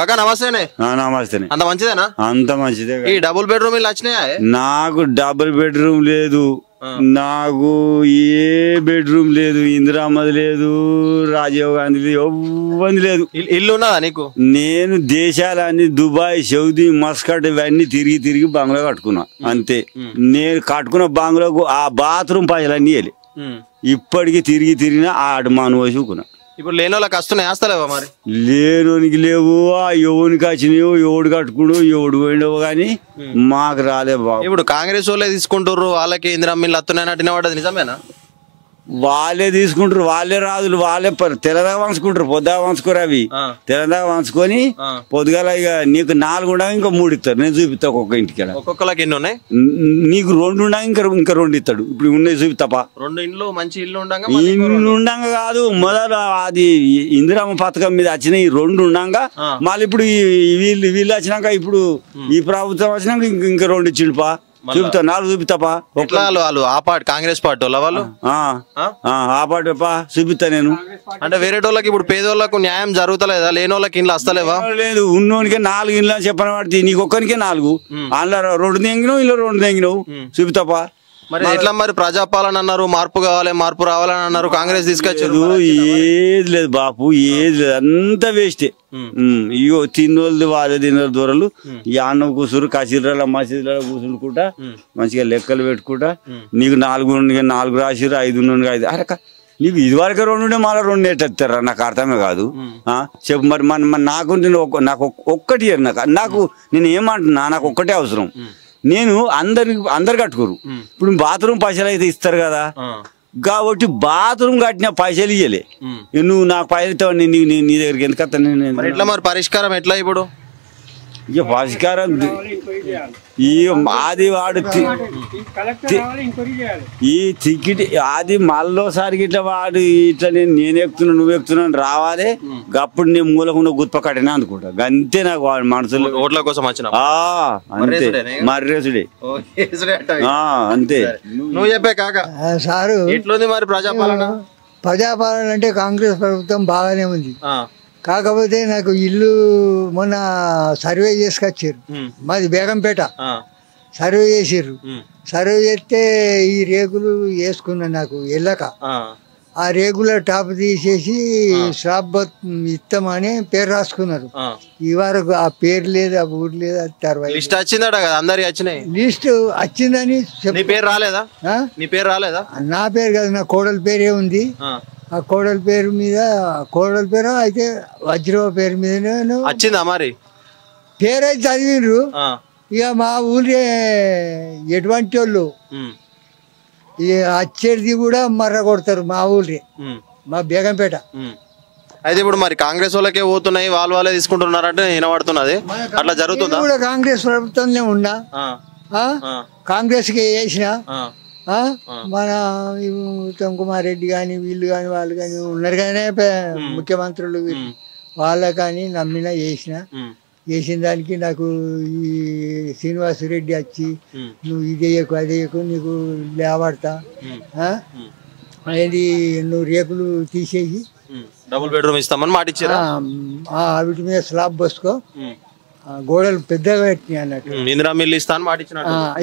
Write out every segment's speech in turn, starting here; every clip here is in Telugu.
కాకా నమస్తేనే. నమస్తే. అంత మంచిదేనా? అంత మంచిదే. ఈ డబుల్ బెడ్రూమ్ ఇల్లు వచ్చినాయా? నాకు డబుల్ బెడ్రూమ్ లేదు, నాకు ఏ బెడ్రూమ్ లేదు, ఇందిరామది లేదు, రాజీవ్ గాంధీ ఎవ్వంది లేదు. ఇల్లు ఉన్నదా నీకు? నేను దేశాలన్నీ దుబాయ్, సౌదీ, మస్కట్ ఇవన్నీ తిరిగి తిరిగి బంగ్లా కట్టుకున్నా అంతే. నేను కట్టుకున్న బంగ్లాకు ఆ బాత్రూమ్ పైసలన్నీ వెళ్ళి ఇప్పటికి తిరిగి తిరిగినా ఆడు మాను చూకున్నా. ఇప్పుడు లేని వాళ్ళకి వస్తున్నాయి, వేస్తలేవా మరి? లేనోనికి లేవు, ఎవరికి వచ్చినాయో, ఎవడు కట్టుకుడు, ఎవడు పోయిండవు కానీ మాకు రాలే బాబు. ఇప్పుడు కాంగ్రెస్ వాళ్ళే తీసుకుంటారు, వాళ్ళకి ఇందిరా మిల్లు వస్తున్నాయని పడ్డది నిజమేనా? వాళ్ళే తీసుకుంటారు, వాళ్ళే రాజులు, వాళ్ళే తెల్లదాకా వంచుకుంటారు, పొద్దుగా వంచుకోరు. అవి తెల్లదాకా వంచుకొని పొద్దుగాల ఇక నీకు 4 ఉండగా ఇంకా 3 ఇస్తారు. నేను చూపిస్తా ఒక్కొక్క ఇంటికి. ఒక్కొక్కలకి ఎన్ని ఉన్నాయి? నీకు 2 ఉండగా ఇంకా 2 ఇస్తాడు. ఇప్పుడు ఉన్నాయి చూపిస్తాపా. 2 ఇండ్లు మంచి ఇల్లు ఉండంగా కాదు, మొదలు అది ఇందిరామ పథకం మీద వచ్చిన ఈ 2 ఉండంగా మళ్ళీ ఇప్పుడు వీళ్ళు వచ్చినాక ఇప్పుడు ఈ ప్రభుత్వం వచ్చినాక ఇంకా 2 ఇచ్చిండుపా. చూపుతా, 4 చూపిస్తాపా. వాళ్ళు ఆ పార్టీ కాంగ్రెస్ పార్టీ వాళ్ళు ఆ పార్టీ పా చూపిస్తా నేను. అంటే వేరే వాళ్ళకి ఇప్పుడు పేదోళ్ళకు న్యాయం జరుగుతలేదా? లేని వాళ్ళకి ఇండ్లు వస్తలేవా? లేదు, ఉన్నోనికే 4 ఇండ్లు అని చెప్పని వాడితే నీకు ఒక్కరికే 4, అందులో 2 తెంగినావు, ఇలా 2 తెంగినావు. చూపిస్తాపా. మరి ఎట్లా మరి ప్రజాపాలన అన్నారు, మార్పు కావాలి, మార్పు రావాలని అన్నారు, కాంగ్రెస్ తీసుకొచ్చారు. ఏది లేదు బాపు, ఏది లేదు, అంతా వేస్టే. ఇయో తిన్నోళ్ళు వాళ్ళే తిన్నోళ్ళు దూరలు ఈ అన్నం కూసురు కసీరాల మసీదులలో కూసుకుంటా మంచిగా లెక్కలు పెట్టుకుంటా. నీకు 4 రాసిరు, 5 5. అరే నీకు ఇదివరకే 2 ఉండే మళ్ళీ 2 ఎట్టేస్తారా? నాకు అర్థమే కాదు. చెప్పు మరి నాకు ఒక్కటి నాకు నేను ఏమంటున్నా, నాకు ఒక్కటే అవసరం. నేను అందరు కట్టుకోరు. ఇప్పుడు బాత్రూమ్ పైసలు అయితే ఇస్తారు కదా, కాబట్టి బాత్రూమ్ కట్టిన పైసలు ఇయ్యలే. నువ్వు నాకు పైసలు ఇస్తావు, నీ దగ్గరికి ఎందుకు వస్తాను? ఎట్లా మరి పరిష్కారం ఎట్లా? ఇప్పుడు ఇక పరిష్కారం అది వాడు ఈ టికెట్ అది మళ్ళోసారికి ఇట్లా వాడు ఇట్లా నేను ఎక్కుతున్నా నువ్వు ఎక్కుతున్నాను రావాలి. అప్పుడు నేను మూలకుండా గుత్ప కట్టినా అనుకుంటా. అంతే నాకు వాడు మనసులో ఓట్ల కోసం వచ్చిన అంతే మర్రేసుడే అంతే. నువ్వు చెప్పే కాక సారు ఎట్లుంది మరి ప్రజాపాలన? ప్రజాపాలన అంటే కాంగ్రెస్ ప్రభుత్వం బాగానే ఉంది. కాకపోతే నాకు ఇల్లు మొన్న సర్వే చేసుకొచ్చారు. మాది బేగంపేట. సర్వే చేసారు. సర్వే చేస్తే ఈ రేకులు వేసుకున్నా నాకు వెళ్ళక. ఆ రేకుల టాప్ తీసేసి స్లాబ్ ఇస్తామని పేరు రాసుకున్నారు. ఈ వరకు ఆ పేరు లేదు, ఆ ఊరు లేదు. అది తర్వాత లిస్ట్ వచ్చిందట కదా, అందరి వచ్చినాయి. లిస్ట్ వచ్చిందని పేరు రాలేదా? నీ పేరు రాలేదా? నా పేరు కాదు, నా కోడల పేరే ఉంది. ఆ కోడల పేరు మీద కోడల పేరు అయితే వజ్రవ పేరు మీద వచ్చిందా మరి? పేరు అయితే చదివిండ్రు. ఇక మా ఊరే ఎటువంటి వాళ్ళు వచ్చేది కూడా మర్ర కొడతారు మా ఊరే, మా బేగంపేట. అయితే ఇప్పుడు మరి కాంగ్రెస్ వాళ్ళకే పోతున్నాయి, వాళ్ళే తీసుకుంటున్నారంటే వినబడుతున్నది. అట్లా జరుగుతుందా? కూడా కాంగ్రెస్ ప్రభుత్వంలో ఉన్నా, కాంగ్రెస్ కి వేసిన మన ఉత్తమ్ కుమార్ రెడ్డి కానీ వీళ్ళు కానీ వాళ్ళు కానీ ఉన్నారు కానీ ముఖ్యమంత్రులు వాళ్ళ కానీ నమ్మిన చేసిన దానికి నాకు ఈ శ్రీనివాసరెడ్డి వచ్చి నువ్వు ఇదేయకు అదేయకు నీకు లేవడతా అనేది నువ్వు రేకులు తీసేసి డబుల్ బెడ్రూమ్ ఇస్తామని మాట ఇచ్చారు. వీటి మీద స్లాబ్ పోసుకో, గోడలు పెద్దగా పెట్టినాయి అన్నట్టు. ఇందిరా మిల్లు ఇస్తాను మాట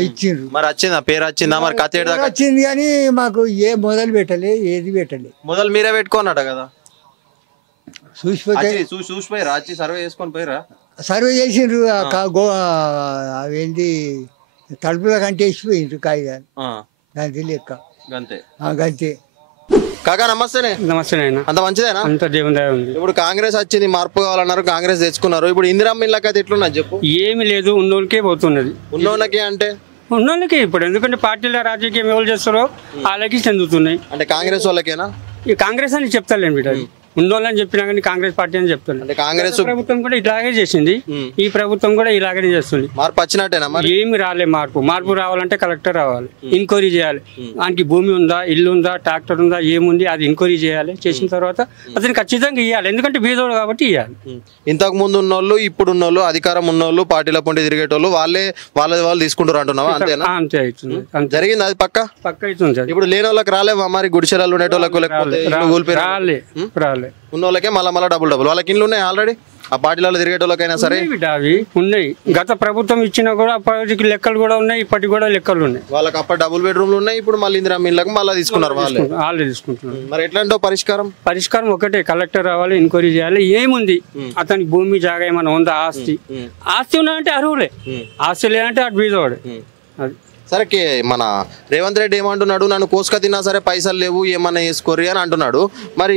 ఇచ్చిండ్రు. మరి వచ్చిందా? పేరు వచ్చిందా? మరి కథ వచ్చింది కానీ మాకు ఏ మొదలు పెట్టలే, ఏది పెట్టలే. మొదలు మీరే పెట్టుకోనట కదా, చూసిపోయి రాచి సర్వే చేసుకొని పోయిరా? సర్వే చేసిండ్రు. అవేంటి తలుపుల కంటే వేసిపోయిండ్రు కాగితాలు. దాని లెక్క గంతే. కాకా నమస్తేనే. నమస్తే. అంత మంచిదేనా? అంత దేవుని దయ ఉంది. ఇప్పుడు కాంగ్రెస్ వచ్చింది, మార్పు కావాలన్నారు, కాంగ్రెస్ తెచ్చుకున్నారు. ఇప్పుడు ఇందిరా మిల్లకి అయితే ఎట్లున్నది చెప్పు? ఏమి లేదు, ఉన్నోళ్ళకే పోతున్నది. ఉన్నోళ్ళకి అంటే ఉన్నోళ్ళకి ఇప్పుడు ఎందుకంటే పార్టీల రాజకీయం ఎవరు చేస్తారో వాళ్ళకి చెందుతున్నాయి. అంటే కాంగ్రెస్ వాళ్ళకేనా? ఈ కాంగ్రెస్ అని చెప్తాలేండి బిడ్డ, ఉన్నోళ్ళని చెప్పినా కానీ కాంగ్రెస్ పార్టీ అని చెప్తున్నాను. అంటే కాంగ్రెస్ ప్రభుత్వం కూడా ఇలాగే చేసింది, ఈ ప్రభుత్వం కూడా ఇలాగే చేస్తుంది. మార్పు వచ్చినట్టేనా? ఏమి రాలే మార్పు రావాలంటే కలెక్టర్ రావాలి, ఎంక్వైరీ చేయాలి. ఆయనకి భూమి ఉందా, ఇల్లు ఉందా, ట్రాక్టర్ ఉందా, ఏముంది అది ఎంక్వైరీ చేయాలి. చేసిన తర్వాత అతను ఖచ్చితంగా ఇవ్వాలి, ఎందుకంటే బీదోడు కాబట్టి ఇవ్వాలి. ఇంతకు ముందు ఉన్నోళ్ళు, ఇప్పుడు ఉన్నోళ్ళు, అధికారం ఉన్నోళ్ళు, పార్టీల పొంటి తిరిగేటోళ్ళు వాళ్ళు తీసుకుంటారు అంటున్నావా? అంతేనా? అంతే అవుతుంది. జరిగింది అది పక్క అవుతుంది. ఇప్పుడు లేని వాళ్ళకి రాలేవా మరి? గుడిసెలు ఉండేటోళ్ళకు రాలే ఉన్నోళ్ళే ఉన్నోళ్ళకే మళ్ళీ డబుల్ వాళ్ళకి ఇల్లు ఉన్నాయి ఆల్రెడీ ఆ పార్టీలలో తిరిగేటోళ్ళకైనా సరే ఉన్నాయి బిడ్డ, అవి ఉన్నాయి. గత ప్రభుత్వం ఇచ్చినా కూడా అప్పటికి లెక్కలు కూడా ఉన్నాయి, ఇప్పటికి కూడా లెక్కలు ఉన్నాయి. వాళ్ళకి అప్పుడు డబుల్ బెడ్రూమ్లు ఉన్నాయి, ఇప్పుడు మళ్ళీ ఇందిరా ఇళ్ళకి మళ్ళీ తీసుకున్నారు వాళ్ళే. వాళ్ళే తీసుకుంటున్నారు. మరి ఎట్లాంటో పరిష్కారం ఒకటే, కలెక్టర్ రావాలి, ఎంక్వైరీ చేయాలి. ఏముంది అతనికి భూమి జాగా ఏమైనా ఉందా, ఆస్తి ఉన్నాయంటే అర్హులే, ఆస్తి లేదంటే అటు బీదవాడు. అది సరే మన రేవంత్ రెడ్డి ఏమంటున్నాడు, నన్ను కోసుక తిన్నా సరే పైసలు లేవు ఏమన్నా వేసుకోర్రి అని అంటున్నాడు. మరి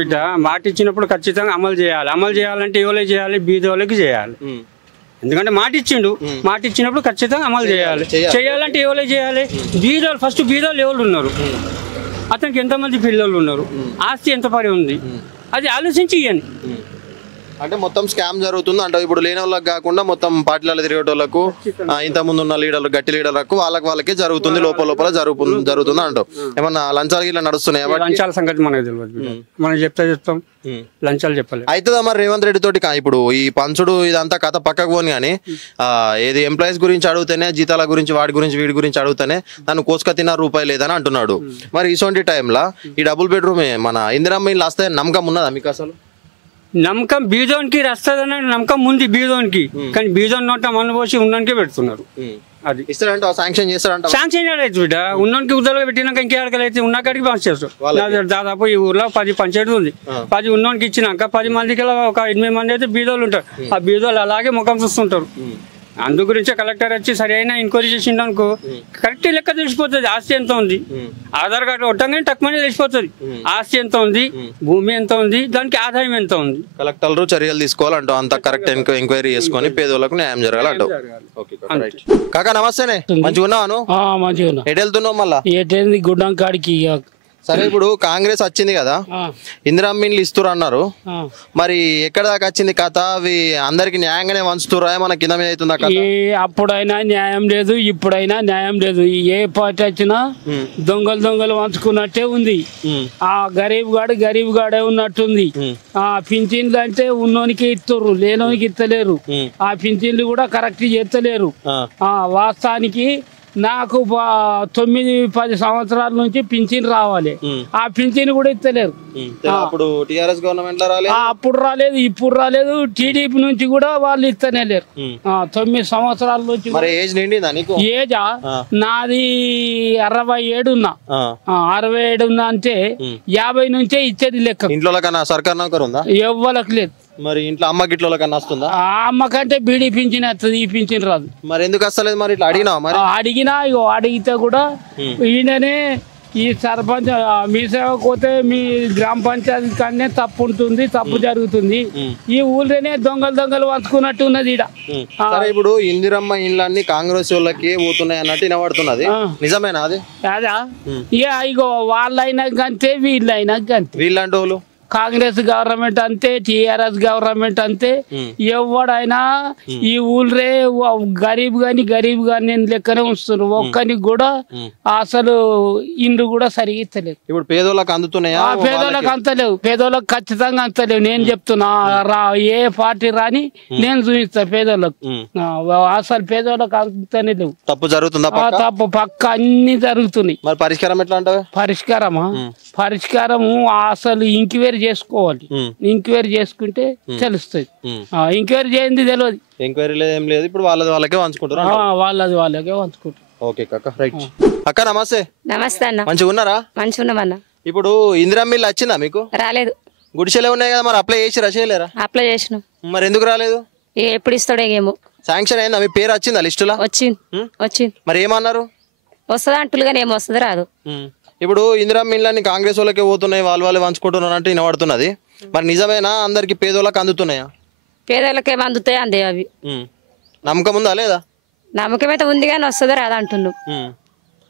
బిడ్డ మాట ఇచ్చినప్పుడు ఖచ్చితంగా అమలు చేయాలి. అమలు చేయాలంటే ఎవరే చేయాలి, బీదోళ్ళకి చేయాలి. ఎందుకంటే మాట ఇచ్చినప్పుడు ఖచ్చితంగా అమలు చేయాలి. చేయాలంటే ఎవరే చేయాలి, బీదోళ్ళు. ఫస్ట్ బీదోళ్ళు ఎవరు ఉన్నారు, అతనికి ఎంతమంది పిల్లలు ఉన్నారు, ఆస్తి ఎంత పడి ఉంది, అది ఆలోచించి ఇవ్వండి. అంటే మొత్తం స్కామ్ జరుగుతుంది అంటే ఇప్పుడు లేని వాళ్ళకి కాకుండా మొత్తం పార్టీలలో తిరిగేటోళ్ళకు, ఇంత ముందు ఉన్న లీడర్లు, గట్టి లీడర్లకు వాళ్ళకే జరుగుతుంది, లోపల జరుగుతుంది అంటావు. ఏమన్నా లంచాలు ఇలా నడుస్తున్నాయి? లంచాల సంగతి మనకు తెలియదు, మనం చెప్తాం, లంచాలు చెప్పలేదు. అవుతుందా మరి రేవంత్ రెడ్డి తోటి? ఇప్పుడు ఈ పంచుడు ఇదంతా కథ పక్కకు పోని కానీ ఏది ఎంప్లాయీస్ గురించి అడిగితేనే, జీతాల గురించి, వీడి గురించి అడిగితేనే నన్ను కోసుక తిన్న రూపాయి లేదని అంటున్నాడు. మరి ఇటువంటి టైంలో ఈ డబుల్ బెడ్రూమ్ మన ఇందిరమ్మ ఇల్లు వస్తాయని నమ్మకం ఉన్నదా మీకు? అసలు నమ్మకం బీదోనికి వస్తుందని నమ్మకం ఉంది బీదోనికి, కానీ బీదోని నోట మన్ను పోసి ఉన్నోనికే పెడుతున్నారు. అది ఇస్తారంట, శాంక్షన్ చేస్తారంట. శాంక్షన్ చేయలేదు బిడ్డ, ఉన్నోనికి ఉద్యోగాలు పెట్టినాక ఇంకేడకలైతే ఉన్న కాడికి పంచేస్తారు. దాదాపు ఈ ఊర్లో 10 పంచాయతీ ఉంది, 10 ఉన్నోనికి ఇచ్చినాక 10 మందికి ఒక 8 మంది అయితే బీదోళ్ళు ఉంటారు. ఆ బీదోళ్ళు అలాగే ముఖం చూస్తుంటారు. అందు గురించే కలెక్టర్ వచ్చి సరి అయినా ఎంక్వైరీ చేసిండు అనుకో, కరెక్ట్ లెక్క తెలిసిపోతుంది, ఆస్తి ఎంత ఉంది. ఆధార్ కార్డు కొట్టంగానే తక్కువనే తెలిసిపోతుంది, ఆస్తి ఎంత ఉంది, భూమి ఎంత ఉంది, దానికి ఆదాయం ఎంత ఉంది. కలెక్టర్లు చర్యలు తీసుకోవాలంటావు, అంత కరెక్ట్ ఎంక్వైరీ చేసుకొని పేదోళ్ళకు న్యాయం జరగాలంటావు. కాకా నమస్తేనే, మంచిగా ఉన్నాను? మంచిగా. ఎటు వెళ్తున్నావు మళ్ళా? ఎటేంది గుడ్డం కాడికి. సరే, ఇప్పుడు కాంగ్రెస్ వచ్చింది కదా, ఇందిరమ్మ ఇల్లు ఇస్తురు అన్నారు, మరి ఎక్కడ దాకా వచ్చింది కథ? అవి అందరికి న్యాయంగానే వంచుతురా, మన కింద మీద అవుతుందా కథ? అప్పుడైనా న్యాయం లేదు, ఇప్పుడైనా న్యాయం లేదు. ఏ పార్టీ వచ్చినా దొంగలు వంచుకున్నట్టే ఉంది. ఆ గరీబ్ గాడే ఉన్నట్టుంది. ఆ పింఛన్లు అంటే ఉన్నోనికి ఇస్తుర్రు, లేనోనికి ఇస్తలేరు. ఆ పింఛన్లు కూడా కరెక్ట్ చేస్తలేరు. వాస్తవానికి నాకు 9-10 సంవత్సరాల నుంచి పింఛన్ రావాలి, ఆ పింఛన్ కూడా ఇస్తలేరు. అప్పుడు రాలేదు, ఇప్పుడు రాలేదు. టీడీపీ నుంచి కూడా వాళ్ళు ఇస్తనే లేరు. 9 సంవత్సరాల నుంచి. ఏజా నాది 67 ఉన్నా. 67 ఉన్నా అంటే 50 నుంచే ఇచ్చేది లెక్క. ఇంట్లో సర్కార్ నౌకరు ఉందా? ఎవ్వలకు లేదు. మరి ఇంట్లో అమ్మ గిట్లో కన్నా వస్తుందా? ఆ అమ్మకంటే బీడీ పింఛన్ వస్తుంది, ఈ పింఛన్ రాదు. మరి ఎందుకు వస్తలేదు? మరి ఇట్లా అడిగినా? మరి అడిగినా, అడిగితే కూడా ఈయననే ఈ సర్పంచ్ మీ సేవకు పోతే మీ గ్రామ పంచాయతీ కానీ తప్పు ఉంటుంది, తప్పు జరుగుతుంది. ఈ ఊళ్ళోనే దొంగలు వంచుకున్నట్టు ఉన్నది ఈడ. ఇప్పుడు ఇందిరమ్మ ఇళ్ళన్నీ కాంగ్రెస్ వాళ్ళకి పోతున్నాయి అన్నట్టు వినబడుతున్నది, నిజమేనా అది? అదా ఇక ఇగో వాళ్ళైనా కంటే వీళ్ళైనా కంటే. వీళ్ళంటే వాళ్ళు కాంగ్రెస్ గవర్నమెంట్ అంతే, టిఆర్ఎస్ గవర్నమెంట్ అంతే. ఎవడైనా ఈ ఊళ్ళే గరీబ్ గాని లెక్కనే ఉంచుతున్నారు. ఒక్కరికి కూడా అసలు ఇండ్లు కూడా సరిగా ఇస్తలేదు. ఇప్పుడు పేదోళ్ళకి అందుతున్నాయా? పేదోళ్ళకి అంతలేవు, పేదోళ్ళకి ఖచ్చితంగా అంతలేవు. నేను చెప్తున్నా, ఏ పార్టీ రాని నేను చూపిస్తా పేదోళ్ళకు. అసలు పేదోళ్ళకి అంతనే లేవు. తప్పు జరుగుతుందా? తప్పు పక్క అన్ని జరుగుతున్నాయి. మరి పరిష్కారం ఎట్లా అంటావా? పరిష్కారము అసలు ఎంక్వైరీ చేసుకోవాలి. ఎంక్వైరీ చేసుకుంటే తెలుస్తుంది. ఎంక్వైరీ చేయండి తెలియదు. ఎంక్వైరీ లేదు, ఏం లేదు. ఇప్పుడు వాళ్ళకే వంచుకుంటారు. వాళ్ళకే వంచుకుంటారు. ఓకే కాక, రైట్. అక్క నమస్తే. నమస్తే అన్న. మంచిగా ఉన్నారా? మంచిగా ఉన్నామన్న. ఇప్పుడు ఇందిరమ్మ ఇల్లు వచ్చిందా మీకు? రాలేదు. గుడిసెలే ఉన్నాయి కదా, మరి అప్లై చేసిరా? చేయలేరా? అప్లై చేసినాం. మరి ఎందుకు రాలేదు? ఎప్పుడు ఇస్తాడో ఏమో. శాంక్షన్ అయిందా? మీ పేరు వచ్చిందా లిస్టులో? వచ్చింది. మరి ఏమన్నారు? వస్తుందా అంటులు కానీ ఏమో వస్తుంది రాదు. ఇప్పుడు ఇందిరమ్మ ఇళ్ళని కాంగ్రెస్ వాళ్ళకే పోతున్నాయి, వాళ్ళే వంచుకుంటున్నారు అంటే వినబడుతున్నది. మరి నిజమేనా? అందరికి పేదోళ్ళకి అందుతున్నాయా? పేదోళ్ళకేమో అందుతాయి, అందే. అవి నమ్మకం ఉందా లేదా? నమ్మకం అయితే ఉంది కానీ వస్తుందో రాదా అంటున్నాం.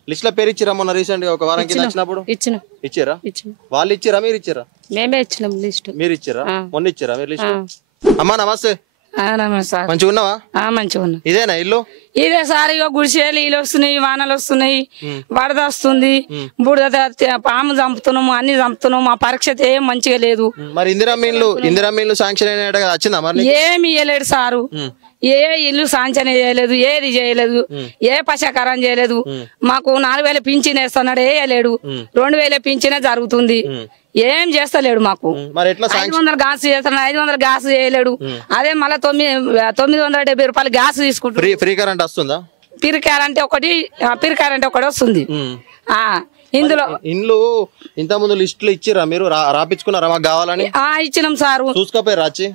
లిస్ట్ లో పేరు ఇచ్చిరా? మొన్న రీసెంట్ గా ఒక వారం కింద వచ్చినప్పుడు ఇచ్చిరా? వాళ్ళు ఇచ్చిరా, మీరు ఇచ్చిరా? మేమే ఇచ్చినాం లిస్ట్. మీరు ఇచ్చిరా? మొన్న ఇచ్చిరా మీరు లిస్ట్? అమ్మా నమస్తే. మంచిగా ఉన్నావా? మంచిగా ఉన్నా. ఇదేనా ఇల్లు? ఇదే సార్. ఇక గుడిసేలు నీళ్ళు వస్తున్నాయి, వానలు వస్తున్నాయి, వరద వస్తుంది, బుడద పాము చంపుతున్నాము, అన్ని చంపుతున్నాము. మా పరీక్ష ఏం మంచిగా లేదు. మరి ఇందిరమ్మ ఇల్లు శాంక్షన్ అయినా వచ్చిందా? మరి ఏమి ఇయ్యలేడు సారు, ఏ ఇల్లు సాంచన చేయలేదు, ఏది చేయలేదు, ఏ పశాకారం చేయలేదు. మాకు 4000 పింఛన్ వేస్తున్నాడు, వేయలేడు. 2000 పింఛనే జరుగుతుంది, ఏం చేస్తలేడు. మాకు 500 గ్యాస్ చేస్తున్నాడు, 500 గ్యాస్ చేయలేడు. అదే మళ్ళీ 970 రూపాయలు గ్యాస్ తీసుకుంటారు. ఫ్రీ కరెంట్ వస్తుందా? పిరికారంటే ఒకటి వస్తుంది. ఇందులో ఇండ్లు ఇంత ముందు లిస్టులు ఇచ్చిరా, మీరు రాపించుకున్నారా మాకు కావాలని? ఇచ్చినాం సారు, చూసుకోపోయి రాచి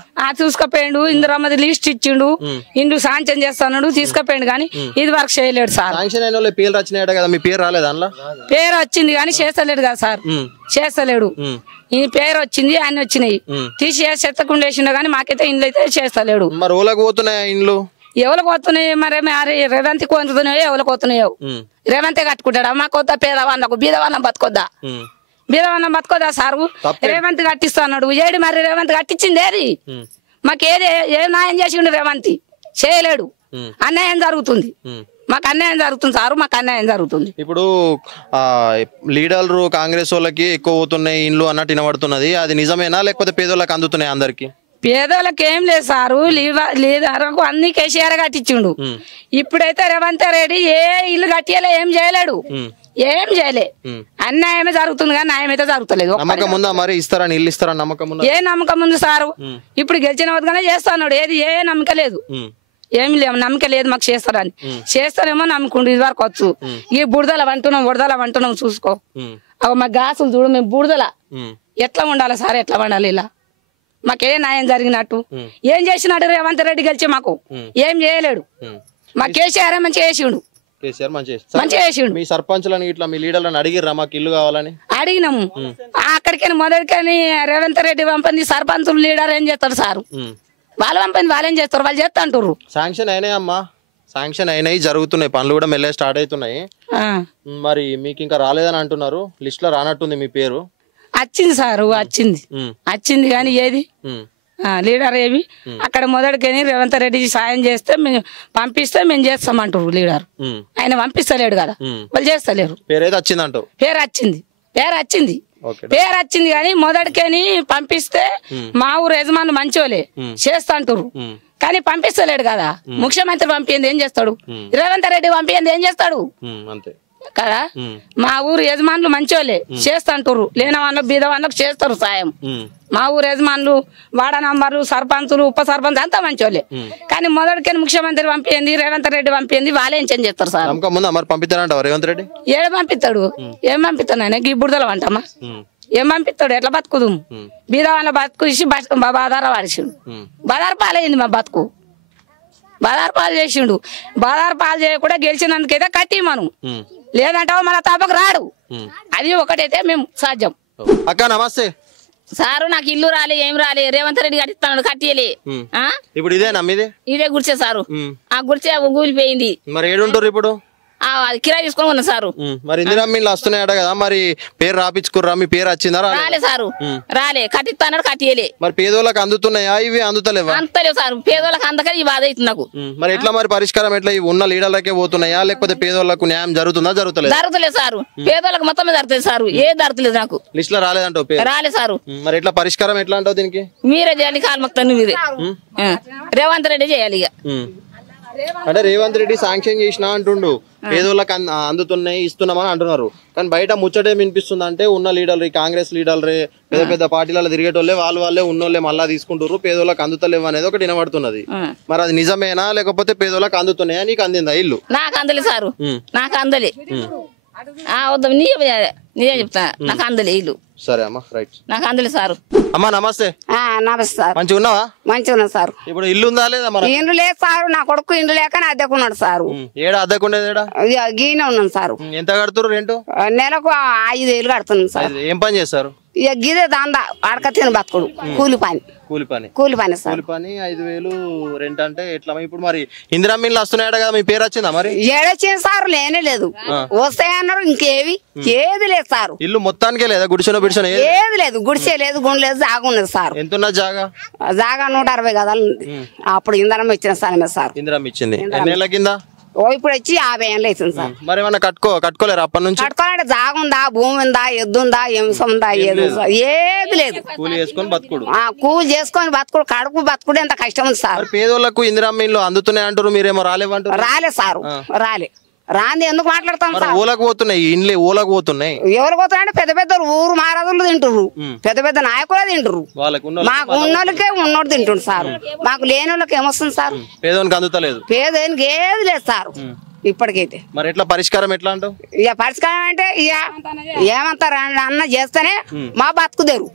చూసుకపోయిండు. ఇందులో లిస్ట్ ఇచ్చిండు, ఇండ్లు సాంక్షన్ చేస్తాడు, తీసుకపోయిండు. కానీ ఇది వరకు చేయలేడు సార్. సాంక్షన్ అయిన వాళ్ళు పేర్లు వచ్చినాయట కదా, మీ పేరు రాలేదు అందులో? పేరు వచ్చింది కానీ చేస్తలేడు కదా సార్, చేస్తలేడు. ఈ పేరు వచ్చింది, అన్ని వచ్చినాయి, తీసి చెత్తకుండా వేసిండు కానీ మాకైతే ఇండ్లు అయితే చేస్తలేడు. మరి ఓలకు పోతున్నాయా ఇండ్లు? ఎవరికి పోతున్నాయి మరి, రేవంత్ కొంటున్నాయో ఎవరికి పోతున్నాయో. రేవంతే కట్టుకుంటాడా? మా కొత్త పేదవాళ్ళకు బీదవాళ్ళం బతుకొద్దా? బీదవాళ్ళం బతుకోదా సారు? రేవంత్ కట్టిస్తున్నాడు, ఏడు మరి రేవంత్ కట్టించింది ఏది? మాకేది ఏ న్యాయం చేసిండు రేవంత్? చేయలేడు. అన్యాయం జరుగుతుంది, మాకు అన్యాయం జరుగుతుంది సారు, మాకు అన్యాయం జరుగుతుంది. ఇప్పుడు లీడర్లు కాంగ్రెస్ వాళ్ళకి ఎక్కువ పోతున్నాయి ఇండ్లు అన్నట్టు వినబడుతున్నది, అది నిజమేనా లేకపోతే పేదోళ్ళకి అందుతున్నాయి? అందరికి పేదోళ్ళకి ఏం లేదు సారు, లీడర్కు అన్ని కేసీఆర్ కట్టించిండు. ఇప్పుడైతే రేవంత్ రెడ్డి ఏ ఇల్లు కట్టియలే, ఏం చేయలేడు, ఏం చేయలే. అన్యాయమే జరుగుతుంది కానీ న్యాయం అయితే జరుగుతలేదు. నమ్మకం ఉందా మరి? ఇస్తారని ఇల్లు ఇస్తారని నమ్మకం ఉందా? ఏ నమ్మకం ఉంది సారు? ఇప్పుడు గెలిచిన వద్దగానే చేస్తున్నాడు, ఏది ఏ నమ్మకం లేదు, ఏమి లేవు, నమ్మకం లేదు మాకు చేస్తారని. చేస్తారేమో నమ్ముకుండు, ఇది వరకు వచ్చు. ఈ బుడదల వంటున్నాం చూసుకో. మా గాసులు చూడు, మేము బుడదల ఎట్లా ఉండాలి సార్, ఎట్లా వండాలి? ఇలా మాకే న్యాయం జరిగినట్టు ఏం చేసినాడు రేవంత్ రెడ్డి? గెలిచి మాకు ఏం చేయలేడు. మా కేసీఆర్ మంచిగా చేసిండు, మంచిగా చేసిండు. మీ సర్పంచ్లను ఇట్లా మీ లీడర్లను అడిగిర్రా మాకు ఇల్లు కావాలని? అడిగినాము. అక్కడికైనా మొదటికని రేవంత్ రెడ్డి పంపింది, సర్పంచులు లీడర్ ఏం చేస్తాడు సారు? వాళ్ళు పంపింది వాళ్ళు ఏం చేస్తారు? వాళ్ళు చేస్తా అంటారు. శాంక్షన్ అయినాయి అమ్మా, శాంక్షన్ అయినాయి, జరుగుతున్నాయి పనులు కూడా మెల్లగా స్టార్ట్ అవుతున్నాయి. మరి మీకు ఇంకా రాలేదని అంటున్నారు, లిస్ట్ లో రానట్టుంది మీ పేరు. వచ్చింది సారు, వచ్చింది కానీ ఏది లీడర్ ఏవి? అక్కడ మొదటికని రేవంత్ రెడ్డి సాయం చేస్తే పంపిస్తే మేము చేస్తామంటారు లీడర్. ఆయన పంపిస్తలేడు కదా, వాళ్ళు చేస్తలేరు. పేరు వచ్చిందంట, పేరు వచ్చింది కానీ మొదటికని పంపిస్తే మా ఊరు యజమానులు మంచోలే చేస్తా అంటారు కానీ పంపిస్తలేడు కదా. ముఖ్యమంత్రి పంపింది ఏం చేస్తాడు? రేవంత్ రెడ్డి పంపింది ఏం చేస్తాడు కదా? మా ఊరు యజమానులు మంచోళ్ళే చేస్తా అంటారు, లేని వాళ్ళకు బీద వాళ్ళకు చేస్తారు సాయం. మా ఊరు యజమానులు, వార్డ నంబర్లు, సర్పంచులు, ఉప సర్పంచ్ అంతా మంచోళ్ళే. కానీ మొదటికని ముఖ్యమంత్రి పంపింది, రేవంత్ రెడ్డి పంపింది, వాళ్ళే ఏం చేస్తారు సార్? పంపిస్తాడంట రేవంత్ రెడ్డి? ఏడు పంపిస్తాడు, ఏం పంపిస్తాను ఆయన? ఈ బుడదలు అంటమ్మా, ఏం పంపిస్తాడు? ఎట్లా బతుకుదు? బీద వాళ్ళ బతుకు ఇచ్చి బాధార వాడిచిండు, బాధార పాలైంది మా బతుకు, బాధార పాలు చేసిండు. బాధార పాలు చేయకుండా గెలిచినందుకైతే కట్టి మనం, లేదంటావు మన తాపకు రాడు. అది ఒకటైతే మేము సాధ్యం. అక్క నమస్తే సారు, నాకు ఇల్లు రాలే, ఏం రాలే, రేవంత్ రెడ్డి కట్టిస్తాడు, కట్టియలే. ఇప్పుడు ఇదేనా మీది? ఇదే గుడిసే సారు, ఆ గుడిసే కూలిపోయింది. మరి ఏడుంటారు ఇప్పుడు? అది కిరాయి తీసుకొని ఉన్నా సారు. మరి ఇందిరా మీన్లు వస్తున్నాయట కదా, మరి పేరు రాపించుకుర్రా? మీ పేరు వచ్చిందా? రాలే సారు, రాలే, కట్టిస్తాడు, కట్టియలే. మరి పేదోళ్ళకి అందుతున్నాయా ఇవి? అందుతలేవా? అంతలేవు సారు, పేదోళ్ళకి అందకని ఈ బాధ అవుతుంది నాకు. మరి ఎట్లా మరి పరిష్కారం ఎట్లా? ఇవి ఉన్న లీడర్లకే పోతున్నాయా లేకపోతే పేదోళ్ళకు న్యాయం జరుగుతుందా? జరుగుతలేదు సారు, పేదోళ్ళకి మొత్తం జరుగుతుంది సారు, ఏ జరుగుతలేదు నాకు. లిస్ట్ లో రాలేదంటావు? రాలే సారు. మరి ఎట్లా పరిష్కారం ఎట్లా అంటావు దీనికి? మీరే చేయాలి, కాలు మొత్తం మీరే, రేవంత్ రెడ్డి చేయాలి. ఇక అంటే రేవంత్ రెడ్డి శాంక్షన్ చేసినా అంటుండు, పేదోళ్ళకి అందుతున్నాయి ఇస్తున్నామని అంటున్నారు. కానీ బయట ముచ్చటే వినిపిస్తుంది అంటే ఉన్న లీడర్లు, కాంగ్రెస్ లీడర్లే, పెద్ద పెద్ద పార్టీలలో తిరిగేటోళ్ళే, వాళ్ళే ఉన్నోళ్ళే మళ్ళా తీసుకుంటారు, పేదోళ్ళకి అందుతలేవు అనేది ఒకటి వినబడుతున్నది. మరి అది నిజమేనా లేకపోతే పేదోళ్ళకి అందుతున్నాయా? నీకు అందిందా ఇల్లు? నాకు అందలే సారు, నాకు అందలే. వద్దాం, నీదే చెప్తా, నాకు అందలే ఇల్లు. సరే అమ్మా, రైట్. నాకు అందలే సారు. అమ్మా నమస్తే. నమస్తే సార్. మంచిగా ఉన్నావా? మంచిగా ఉన్నా సార్. ఇప్పుడు ఇల్లు ఉందా లేదా? ఇండ్లు లేదు సారు, నా కొడుకు ఇండ్లు లేక అద్దెకున్నాడు సారు. ఏడా అద్దెకుండేది? గీనే ఉన్నాను సారు. ఎంత కడుతురు రెంట్? నెలకు 5,000 కడుతున్నాను సార్. ఏం పని చేస్తారు? ఇక గిదే దాందా అడక తిన బతుకుడు, కూలి పని సార్. కూలి పని 5,000 రెంట్ అంటే ఎట్లా? ఇప్పుడు మరి ఇందిరా మీన్లు వస్తున్నాయట కదా, మీ పేరు వచ్చిందా? మరి ఏడొచ్చింది సార్, లేనే లేదు. వస్తాయన్నారు, ఇంకేవి ఏది లేదు సార్. ఇల్లు మొత్తానికే లేదా? గుడిసెనో బిడిసెనో ఏది లేదు, గుడిసే లేదు, గుండె లేదు, జాగా ఉన్నది సార్. ఎంత ఉన్నది జాగా? 160 గదాలు ఉంది. అప్పుడు ఇంధనం ఇచ్చిన స్థలమే సార్. ఇందిరా ఇచ్చింది ఎన్నేళ్ల కింద? ఓ ఇప్పుడు వచ్చి 50 ఏళ్ళు అవుతుంది సార్. మరి ఏమన్నా కట్టుకోలేరు అప్పటి నుంచి? కట్టుకోవాలంటే జాగుందా, భూమి ఉందా, ఎద్దుందా, ఎంసం ఉందా, ఏది ఏది లేదు. కూలి చేసుకొని బతుకుడు. కూలి చేసుకొని బతుకుడు, కడుపు బతుకుడు ఎంత కష్టం ఉంది సార్. పేదోళ్లకు ఇందిరమ్మ ఇల్లు అందుతున్నాయి అంటారు, మీరేమో రాలేవంటారు. రాలే సారు, రాలే. రాంది ఎందుకు మాట్లాడతాం సార్? ఓలకు పోతున్నాయి ఇండ్లే, ఓలకు పోతున్నాయి. ఎవరు పోతున్నాయంటే పెద్ద పెద్ద ఊరు మహారాజులు తింటుర్రు, పెద్ద పెద్ద నాయకులే తింటుర్రు. మాకు ఉన్నోళ్ళకే ఉన్నోడు తింటుండు సార్, మాకు లేని వాళ్ళకి ఏమొస్తుంది సార్? పేదోనికి అందుతలేదు, పేదోనికి ఏది లేదు సార్ ఇప్పటికైతే. మరి ఎట్లా పరిష్కారం ఎట్లా అంటావు? ఇక పరిష్కారం అంటే ఇక ఏమంటారు అన్న చేస్తేనే మా బతుకుదేరు,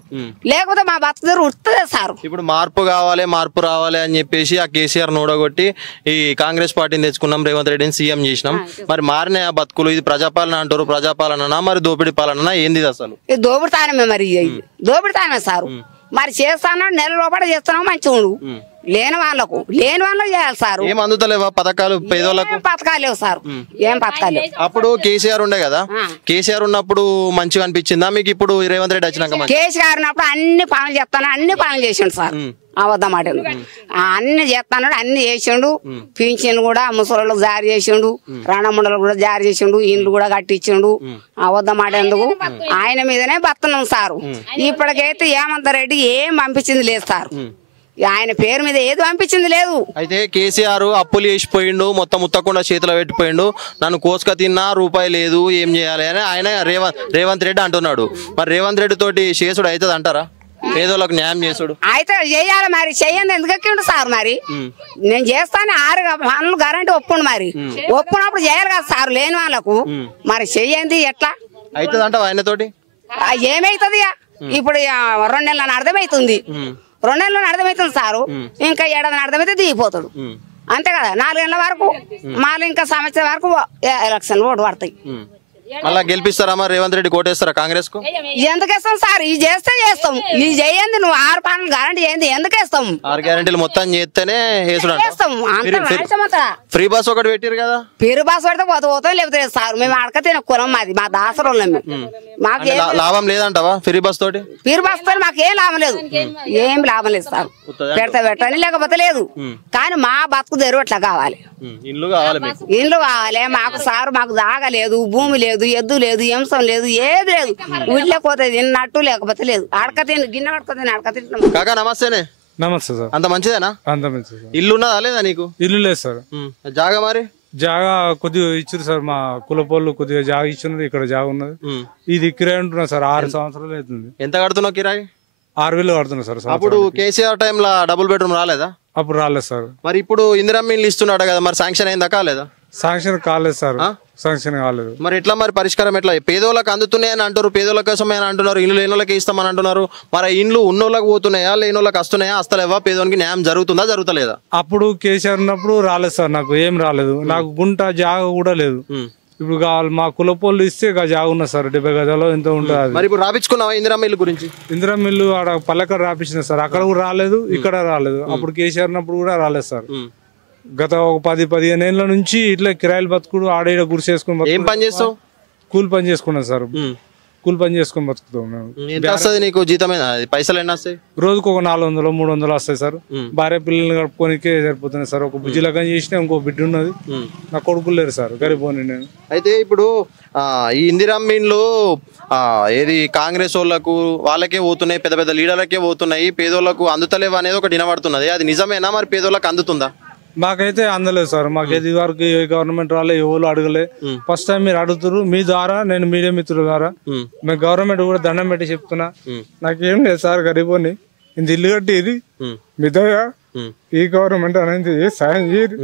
లేకపోతే మా బతుకుదేరు ఉడుతుంది సార్. ఇప్పుడు మార్పు కావాలి, మార్పు రావాలి అని చెప్పేసి ఆ కేసీఆర్ నోడగొట్టి ఈ కాంగ్రెస్ పార్టీని తెచ్చుకున్నాం, రేవంత్ రెడ్డిని సీఎం చేసినాం. మరి మారిన బతుకులు, ఇది ప్రజాపాలన అంటారు, ప్రజాపాలన మరి దోపిడీ పాలన ఏంది అసలు? ఇది దోపిడితానమే, మరి దోపిడితానమే సారు. మరి చేస్తాను నెల లోపల చేస్తున్నావు మంచిగా ఉండు, లేని వాళ్ళకు చేయాలి సార్. ఏం అందుతలేవా పథకాలు పేదోళ్ళకు? పథకాలు లేవు సార్, ఏం పథకాలు లేవు. అప్పుడు కేసీఆర్ ఉండే కదా, కేసీఆర్ ఉన్నప్పుడు మంచిగా అనిపించిందా మీకు? ఇప్పుడు రేవంత్ రెడ్డి వచ్చినాక కేసీఆర్ ఉన్నప్పుడు అన్ని పనులు చేస్తాను, అన్ని పనులు చేసిండు సార్. అవద్దం మాట అన్ని చేస్తాడు, అన్ని చేసిండు. పింఛన్ కూడా ముసలిళ్ళకు జారీ చేసిండు, రణమండలకు కూడా జారీ చేసిండు, ఇండ్లు కూడా కట్టించిండు. అవద్దం మాట ఎందుకు, ఆయన మీదనే బతున్నాం సారు. ఇప్పటికైతే హేమంత్ రెడ్డి ఏం పంపించింది లేదు సార్, ఆయన పేరు మీద ఏది పంపించింది లేదు. అయితే కేసీఆర్ అప్పులు చేసిపోయిండు, మొత్తం ముత్తకుండా చేతిలో పెట్టిపోయిండు, నన్ను కోసుక తిన్నా రూపాయి లేదు, ఏం చేయాలి అని ఆయన రేవంత్ రెడ్డి అంటున్నాడు. మరి రేవంత్ రెడ్డి తోటి చేసుడు అవుతుంది అంటారా? పేదోళ్ళకు న్యాయం చేసుడు అయితే చెయ్యాలి, మరి చెయ్యండి ఎందుకు ఎక్కిండు సార్? మరి నేను చేస్తాను 6 పనులు గ్యారంటీ ఒప్పుండు, మరి ఒప్పునప్పుడు చేయాలి కదా సార్ లేని వాళ్ళకు. మరి చెయ్యండి ఎట్లా అవుతుంది అంటావు ఆయన తోటి? ఏమైతుంది ఇప్పుడు 2 నెలలని అర్థమవుతుంది, 2 నెలలని అర్థమవుతుంది సారు. ఇంకా 7 నెలలు అర్థమైతే దిగిపోతాడు అంతే కదా. 4 నెలల వరకు మళ్ళీ ఇంకా సంవత్సరం వరకు ఎలక్షన్ ఓటు పడతాయి. మళ్ళా గెలిపిస్తారా మరి రేవంత్ రెడ్డి? కోటేస్తారా కాంగ్రెస్ కు? ఎందుకు వేస్తాం సార్? ఇది చేస్తే చేస్తాం, ఇది చేయండి. నువ్వు 6 పనులు గ్యారంటీ చేయండి, ఎందుకు వేస్తాం? 6 గ్యారంటీలు మొత్తం చేస్తేనే ఫ్రీ బస్ ఒకటి పెట్టారు కదా. ఫ్రీ బస్ పెడితే పోతాం, లేకపోతే సార్ మేము అడక తిన కులం, మాది మా దాసరోళ్ళం. మాకు లాభం లేదంటావా ఫ్రీ బస్ తోటి? ఫ్రీ బస్ తో మాకు ఏం లాభం లేదు, ఏం లాభం లేదు సార్. పెడితే పెట్టండి, లేకపోతే లేదు. కానీ మా బతుకు తెరువు అట్లా కావాలి, ఇల్లు కావాలి, ఇల్లు కావాలి మాకు సార్. మాకు జాగ లేదు, భూమి లేదు, ఎద్దు లేదు, ఎంసం లేదు, ఏది లేదు. ఊళ్ళో పోతే తిన్నట్టు, లేకపోతే లేదు. అడక తిని గిన్నె పట్టుకొని అడక తింటున్నాం. కాకా నమస్తేనే. నమస్తే సార్. అంత మంచిదేనా? అంత మంచిది. ఇల్లు ఉన్నదా లేదా నీకు? ఇల్లు లేదు సార్. జాగా మరి? జాగా కొద్దిగా ఇచ్చారు సార్, మా కులపోళ్ళు కొద్దిగా జాగా ఇచ్చున్నారు, ఇక్కడ జాగా ఉన్నది. ఇది కిరాయి ఉంటున్నా సార్, 6 సంవత్సరాలు అవుతుంది. ఎంత కడుతున్నావు కిరాయి? 6,000 కడుతున్నా సార్. అప్పుడు కేసీఆర్ టైంలో డబుల్ బెడ్రూమ్ రాలేదా? అప్పుడు రాలేదు సార్. మరి ఇప్పుడు ఇందిరమ్మ ఇల్లు ఇస్తున్నాడు కదా, మరి శాంక్షన్ అయిందా కాలేదా? శాంక్షన్ కాలేదు సార్, శాంక్షన్ కాలేదు. మరి ఎట్లా మరి పరిష్కారం ఎట్లా? పేదోళ్ళకి అందుతున్నాయని అంటారు, పేదోళ్ళ కోసమే అని అంటున్నారు, ఇల్లు లేనోళ్ళకి ఇస్తామని అంటున్నారు. మరి ఇండ్లు ఉన్నోళ్ళకి పోతున్నాయా, లేనోళ్ళకి వస్తున్నాయా, వస్తలేవా? పేదోనికి న్యాయం జరుగుతుందా, జరుగుతలేదా? అప్పుడు కేసీఆర్ ఉన్నప్పుడు రాలేదు సార్, నాకు ఏం రాలేదు. నాకు గుంట జాగా కూడా లేదు. ఇప్పుడు మా కులపోళ్ళు ఇస్తే జాగా ఉన్నా సార్, 70 గజాలు ఎంత ఉంటుంది. మరి ఇప్పుడు రాపించుకున్నావా ఇందిరమ్మ ఇల్లు గురించి? ఇందిరమ్మ ఇల్లు ఆడ పల్లెక్కడ రాపించిన సార్, అక్కడ కూడా రాలేదు, ఇక్కడ రాలేదు. అప్పుడు కేసీఆర్ ఉన్నప్పుడు కూడా రాలేదు సార్. గత ఒక 10-15 ఏళ్ళ నుంచి ఇట్లా కిరాయిలు బతుకుడు, ఆడ గురిసేసుకుని. ఏం పని చేస్తావు? కూలి పని చేసుకున్నాం సార్, కూలి పని చేసుకుని బతుకుతాం మేము. ఎంత వస్తుంది నీకు జీతమేనా? పైసలు ఎన్ని వస్తాయి? రోజుకు ఒక 400-300 వస్తాయి సార్. భార్య పిల్లల్ని గడుపుకోనికే సరిపోతున్నాయి సార్. ఒక బుజ్జి లగ్గం చేసిన ఇంకో బిడ్డ ఉన్నది, నా కొడుకులు లేరు సార్, గరిపోని నేను. అయితే ఇప్పుడు ఈ ఇందిరమ్మ ఇండ్లు ఏది కాంగ్రెస్ వాళ్ళకు వాళ్ళకే పోతున్నాయి, పెద్ద పెద్ద లీడర్లకే పోతున్నాయి, పేదోళ్ళకు అందుతలేవు అనేది ఒకటి వినబడుతున్నది. అది నిజమేనా? మరి పేదోళ్ళకి అందుతుందా? మాకైతే అందలేదు సార్. మాకు ఇది వరకు గవర్నమెంట్ రాలే, ఎవరు అడగలే. ఫస్ట్ టైం మీరు అడుగుతారు, మీ ద్వారా నేను మీడియా మిత్రుల ద్వారా మేము గవర్నమెంట్ కూడా దండం పెట్టి చెప్తున్నా, నాకేం లేదు సార్, గరీబోని ఇంత ఇల్లు కట్టి ఇది మీ దయ, ఈ గవర్నమెంట్ అనేది సాయం చేయరు,